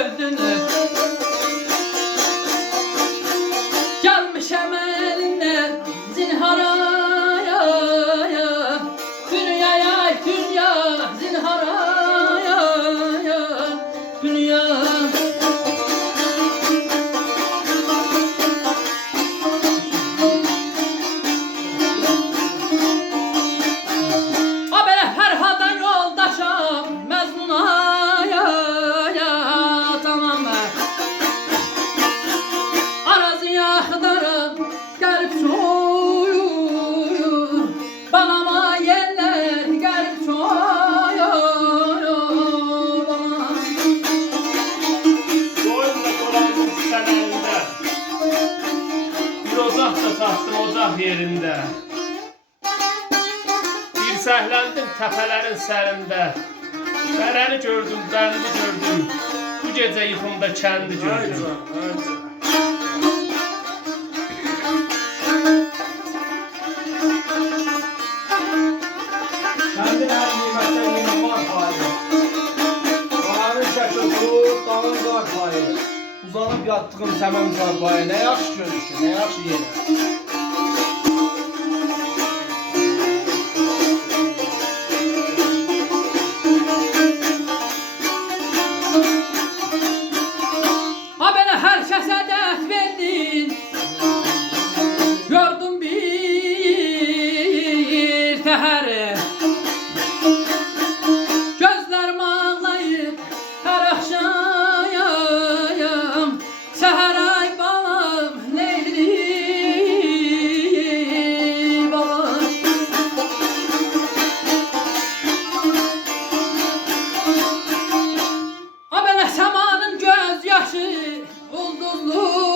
gözünü. Gelmişem eline zinharaya, dünyaya, dünya zinharaya, dünya. O böyle Ferhat'a yoldaşam Mezmun'a ya tamam mı? Araziye aktarım gelip soyuyor, balama yerler gelip soyuyor bana. Boyunla dolandım sen elinde. Bir ocaq da taktım ocaq yerində. Bir səhləndim təpələrin sərində. Dərəni gördüm, bəndi gördüm. Bu gecə yuxumda kəndi gördüm. Kəndin hər nimətdən yine var payı. Baharın şəkil olur, dağın var payı. Uzanıb yatdığım səmən var payı. Nə yaxşı görüşü, nə yaxşı yerə. Ha böyle herkese dert verdin, gördüm bir teheri. Gözlerim ağlayıp her akşam, seher ay balam neydi balam. Ha böyle semanın gözyaşı ulduzlu